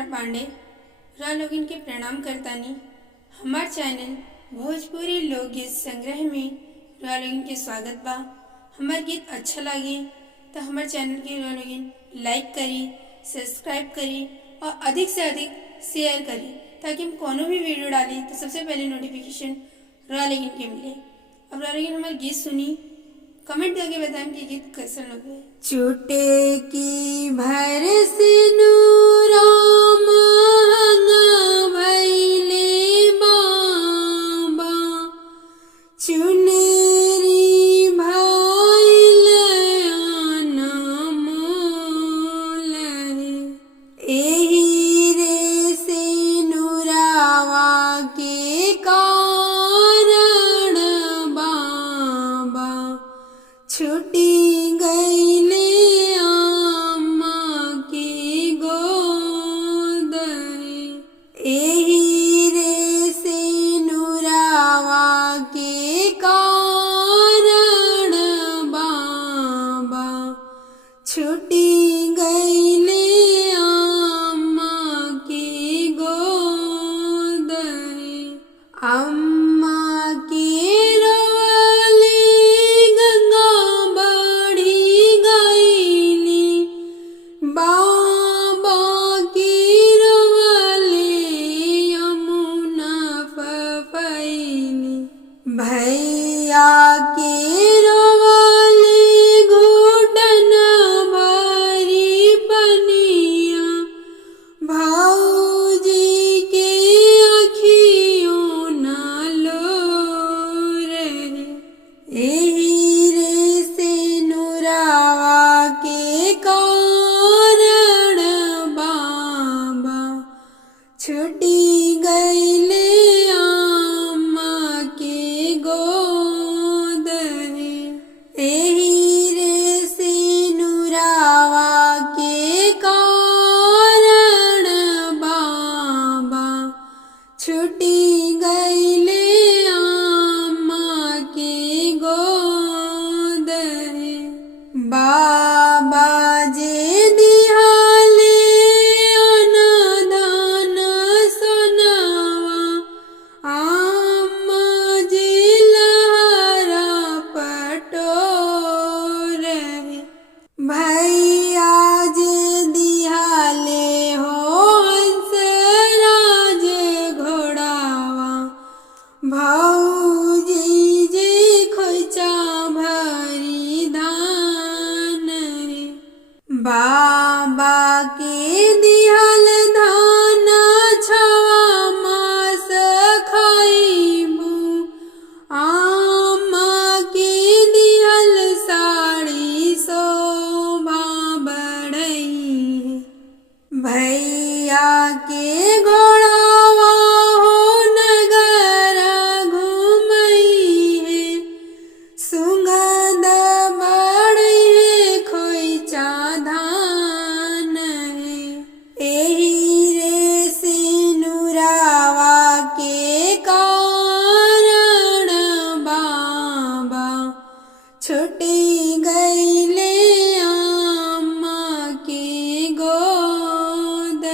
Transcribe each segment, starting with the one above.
मीरा पांडे रा लोगिन के प्रणाम करतानी। हमार चैनल भोजपुरी लोकगीत संग्रह में रा लोगिन के स्वागत बा। हमार गीत अच्छा लगे तो हमार चैनल के रा लोगिन लाइक करी, सब्सक्राइब करी और अधिक से अधिक शेयर करी ताकि हम कोनो भी वीडियो डाली तो सबसे पहले नोटिफिकेशन रा लोगिन के मिले। अब रा लोगिन हमार गीत सुनी, कमेंट करके बताएं कि गीत कैसा लगे। छुटे की भर सिनुरा महंगा भइले बाबा, चुनरी भइल अनमोल एही रे सिनुरावा के कारण बाबा छुटी गईले अम्मा की गोद एही रे सिनुरावा के कारण बाबा छुटी गईले अम्मा की गोद अम्मा की बाबा की रोवले यमुना फफैली, भैया के रोवले घुटन भरी पनिया, भौजी के अखियों न लोर एही रे सिनुरावा के छुटी गईले अम्मा के गोद एही रे सिनुरावा के कारण बाबा छुटी गईले अम्मा के गोद बाबा जे भैया जे दिहाले हो हंसराज घोड़ावा, भौजी जे खोइचा भरी धान बाबा के दिहल धान छवा मास खाइबू, अम्मा के दिहल साड़ी शोभा बढ़ई भैया के घोड़ावा हो नगर घूमई है, सुगंध बढ़े खोइचा धान एही रे सिनुरावा के कारण बाबा छुटी गईले अम्मा के गोद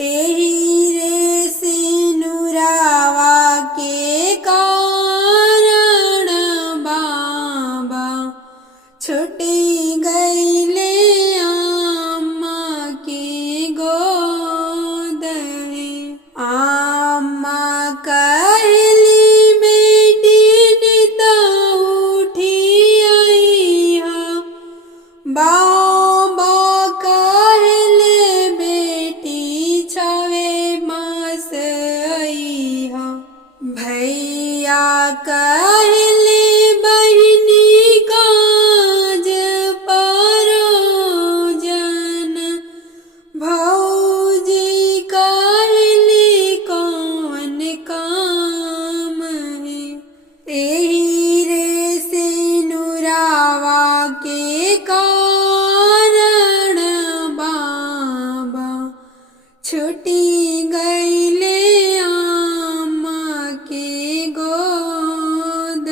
एही रे सिनुरावा के कारण बाबा छुटी गईले अम्मा के गोद अम्मा कहली बेटी नित उठी आई हा, बाबा कहले बेटी छवे मास आई हा, भैया कहले बहिनी काज परोजन, भौजी कहली कौन काम एही रे सिनुरावा के कारण बाबा छुटी गईले अम्मा के गोद।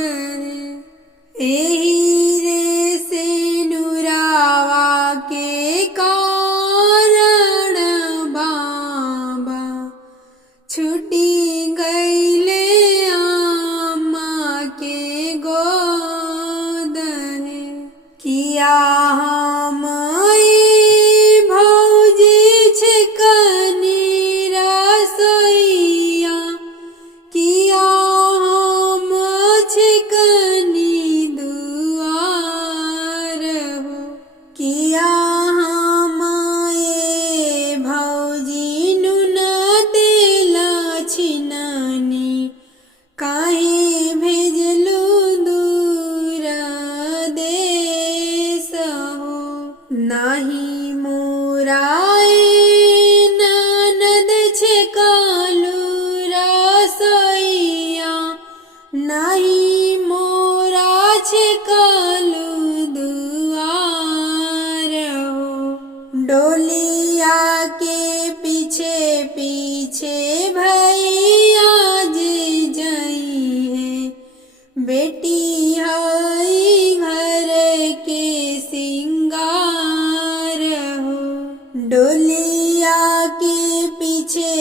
नहीं मोरा छकालू दुआर हो। डोलिया के पीछे पीछे भैया जे जाई है, बेटी हई घर के सिंगार हो। डोलिया के पीछे